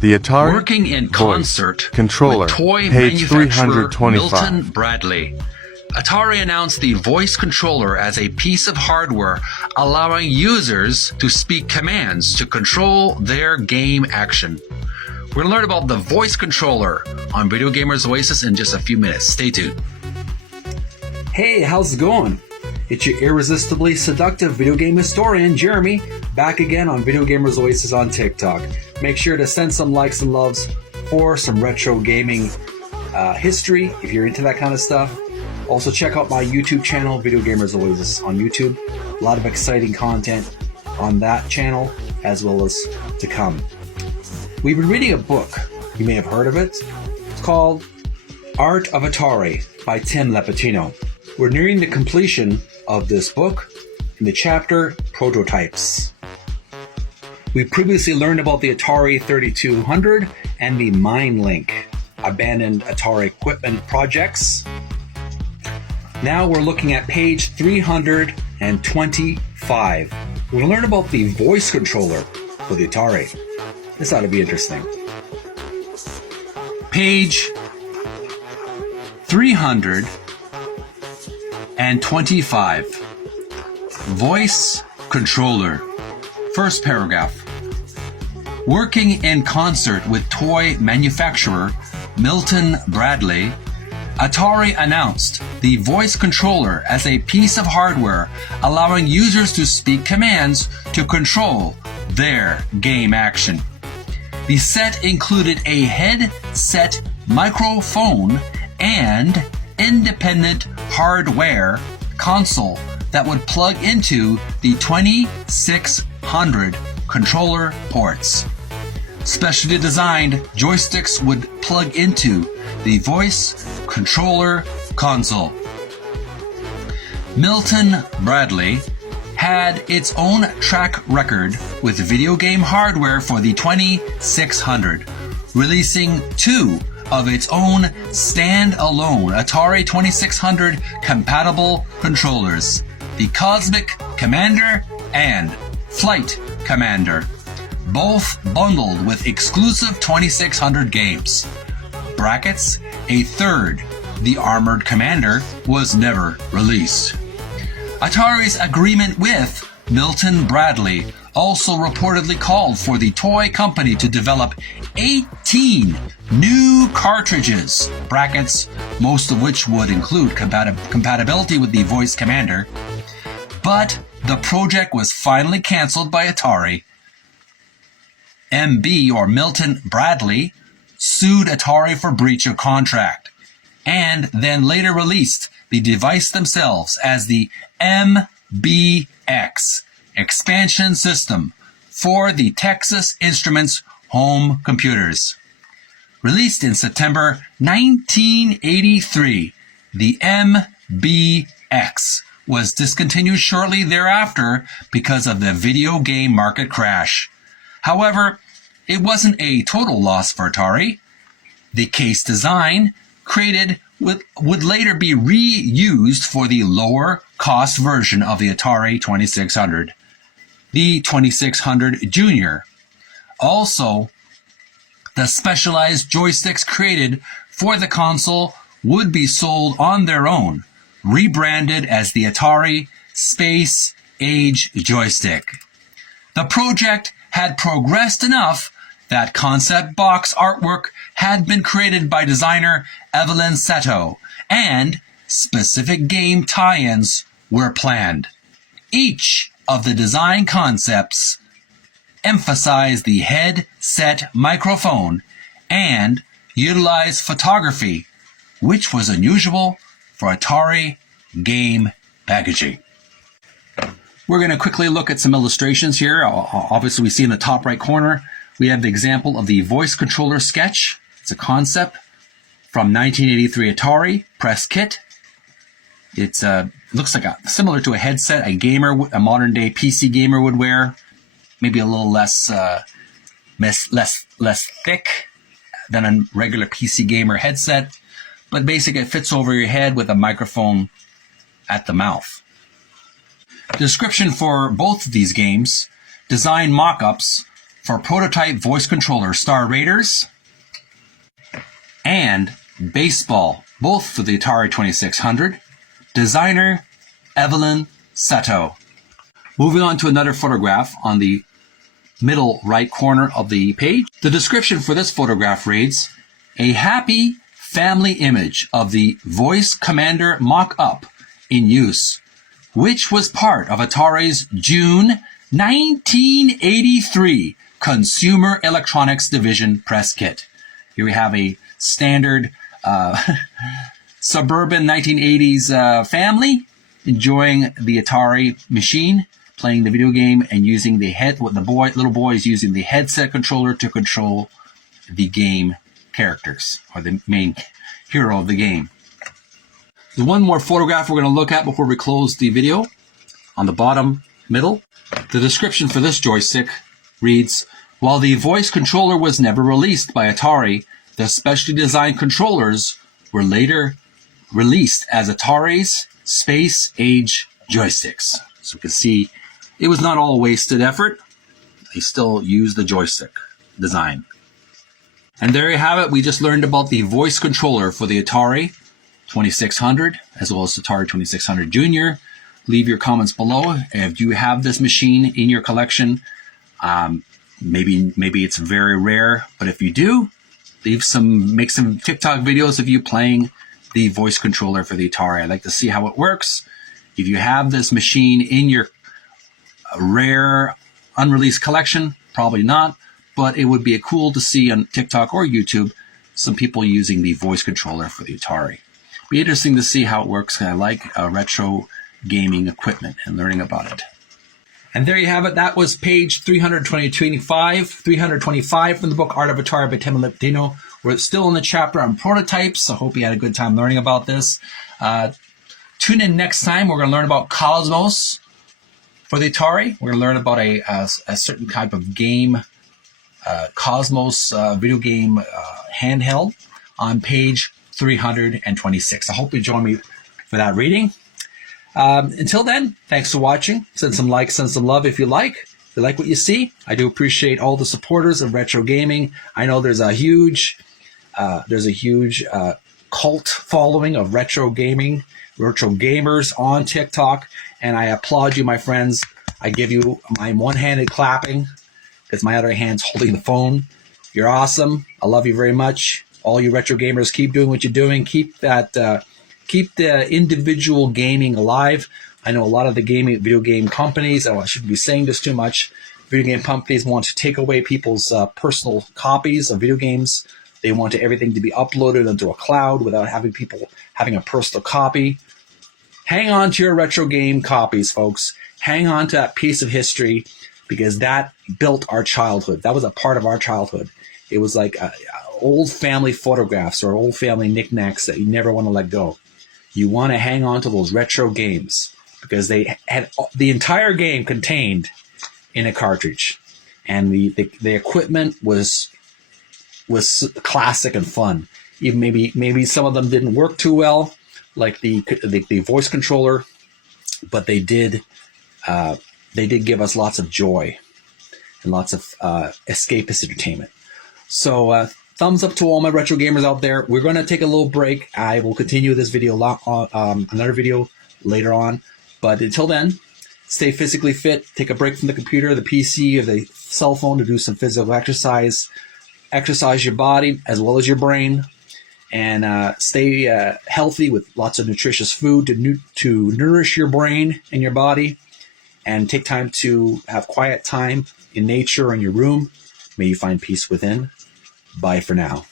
The Atari Working in concert controller, with toy page manufacturer 325. Milton Bradley, Atari announced the voice controller as a piece of hardware allowing users to speak commands to control their game action. We're going to learn about the voice controller on Video Gamers Oasis in just a few minutes. Stay tuned. Hey, how's it going? It's your irresistibly seductive video game historian, Jeremy, back again on Video Gamers Oasis on TikTok. Make sure to send some likes and loves for some retro gaming history, if you're into that kind of stuff. Also, check out my YouTube channel, Video Gamers Oasis on YouTube. A lot of exciting content on that channel, as well as to come. We've been reading a book. You may have heard of it. It's called Art of Atari by Tim Lapetino. We're nearing the completion of this book in the chapter Prototypes. We previously learned about the Atari 3200 and the MineLink, abandoned Atari equipment projects. Now we're looking at page 325. We'll learn about the voice controller for the Atari. This ought to be interesting. Page 325. Voice controller. First paragraph. Working in concert with toy manufacturer Milton Bradley, Atari announced the voice controller as a piece of hardware allowing users to speak commands to control their game action. The set included a headset microphone and independent hardware console that would plug into the 2600 controller ports. Specially designed joysticks would plug into the voice controller console. Milton Bradley had its own track record with video game hardware for the 2600, releasing two of its own stand-alone Atari 2600 compatible controllers, the Cosmic Commander and Flight Commander, both bundled with exclusive 2600 games. Brackets, a third, the Armored Commander, was never released. Atari's agreement with Milton Bradley also reportedly called for the toy company to develop 18 new cartridges, brackets, most of which would include compatibility with the Voice Commander. But the project was finally canceled by Atari. MB, or Milton Bradley, sued Atari for breach of contract, and then later released the device themselves as the MBX expansion system for the Texas Instruments home computers. Released in September 1983, the MBX was discontinued shortly thereafter because of the video game market crash. However, it wasn't a total loss for Atari. The case design created would later be reused for the lower cost version of the Atari 2600, the 2600 Junior. Also, the specialized joysticks created for the console would be sold on their own, rebranded as the Atari Space Age joystick. The project had progressed enough that concept box artwork had been created by designer Evelyn Sato, and specific game tie-ins were planned. Each of the design concepts emphasized the headset microphone and utilized photography, which was unusual for Atari game packaging. We're going to quickly look at some illustrations here. Obviously, we see in the top right corner, we have the example of the voice controller sketch. It's a concept from 1983 Atari press kit. It looks like similar to a headset a modern day PC gamer would wear. Maybe a little less thick than a regular PC gamer headset, but basically it fits over your head with a microphone at the mouth. Description for both of these games: design mock-ups for prototype voice controller Star Raiders and Baseball, both for the Atari 2600. Designer Evelyn Sato. Moving on to another photograph on the middle right corner of the page. The description for this photograph reads, "A happy family image of the Voice Commander mock-up in use, which was part of Atari's June 1983 Consumer Electronics Division press kit." Here we have a standard suburban 1980s family enjoying the Atari machine, playing the video game and using the little boy is using the headset controller to control the game characters, or the main hero of the game. There's one more photograph we're going to look at before we close the video. On the bottom middle, the description for this joystick reads, "While the voice controller was never released by Atari, the specially designed controllers were later released as Atari's Space Age joysticks." So you can see it was not all wasted effort. They still use the joystick design. And there you have it. We just learned about the voice controller for the Atari 2600 as well as Atari 2600 Junior. Leave your comments below. If you have this machine in your collection, maybe it's very rare, but if you do, make some TikTok videos of you playing the voice controller for the Atari. I'd like to see how it works. If you have this machine in your rare unreleased collection, probably not, but it would be cool to see on TikTok or YouTube some people using the voice controller for the Atari. Be interesting to see how it works. I like retro gaming equipment and learning about it. And there you have it. That was page 325 from the book Art of Atari by Tim Lapetino. We're still in the chapter on prototypes. I hope you had a good time learning about this. Tune in next time. We're going to learn about Cosmos for the Atari. We're going to learn about a certain type of game, Cosmos video game handheld on page 326. I hope you join me for that reading. Until then, thanks for watching. Send some likes, send some love if you like. If you like what you see, I do appreciate all the supporters of retro gaming. I know there's a huge cult following of retro gaming, retro gamers on TikTok, and I applaud you, my friends. I give you my one-handed clapping because my other hand's holding the phone. You're awesome. I love you very much. All you retro gamers, keep doing what you're doing. Keep the individual gaming alive. I know a lot of the video game companies, I shouldn't be saying this too much, video game companies want to take away people's personal copies of video games. They want everything to be uploaded into a cloud without having people having a personal copy. Hang on to your retro game copies, folks. Hang on to that piece of history because that built our childhood. That was a part of our childhood. It was like old family photographs or old family knickknacks that you never want to let go. You want to hang on to those retro games because they had the entire game contained in a cartridge, and the equipment was classic and fun. Even maybe some of them didn't work too well, like the voice controller, but they did give us lots of joy and lots of escapist entertainment. So thumbs up to all my retro gamers out there. We're going to take a little break. I will continue this video another video later on. But until then, stay physically fit. Take a break from the computer, the PC, or the cell phone to do some physical exercise. Exercise your body as well as your brain. And stay healthy with lots of nutritious food to nourish your brain and your body. And take time to have quiet time in nature or in your room. May you find peace within. Bye for now.